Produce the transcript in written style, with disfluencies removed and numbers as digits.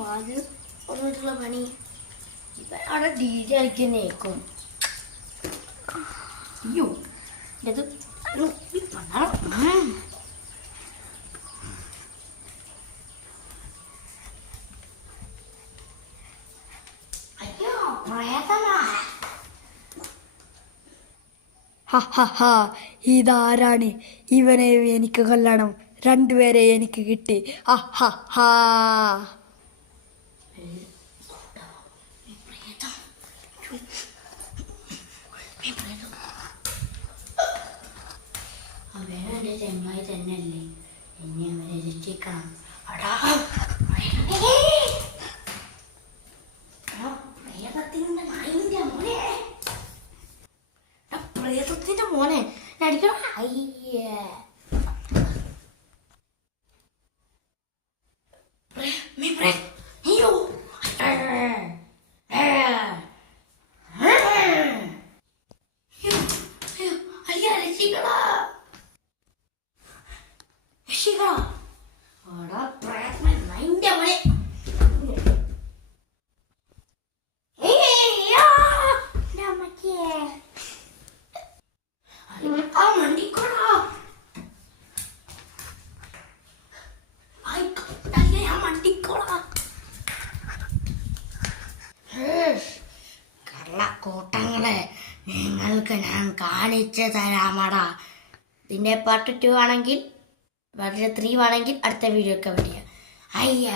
വാതിൽ ഒന്നിട്ടുള്ള പണി ഇപ്പം അവിടെ ഡി ജെ കളിക്കുന്നേക്കും. അയ്യോ ഇത് അയ്യോ പ്രേതമാ. ഇതാരാണ്? ഇവനെ എനിക്ക് കൊല്ലണം. രണ്ടുപേരെ എനിക്ക് കിട്ടി. അവനെ ചെങ്ങായി തന്നെയല്ലേ, എന്നെ അവനെ രക്ഷിക്കണം. പ്രേതത്തിന്റെ മോനെ അടിക്കണം. അയ്യേ അയ്യോ അയ്യ രക്ഷിക്കടാ രക്ഷിക്കടാ. ഓടാ പ്രേതം നൈൻ്റെ മോനെ. ആ മണ്ടിക്കോടാ മണ്ടിക്കോടാ. കള്ളക്കൂട്ടങ്ങളെ നിങ്ങൾക്ക് ഞാൻ കാണിച്ചു തരാമടാ. ഇതിൻ്റെ പാർട്ട് 2 ആണെങ്കിൽ പാർട്ട് 3 ആണെങ്കിൽ അടുത്ത വീഡിയോ ഒക്കെ വരിക. അയ്യ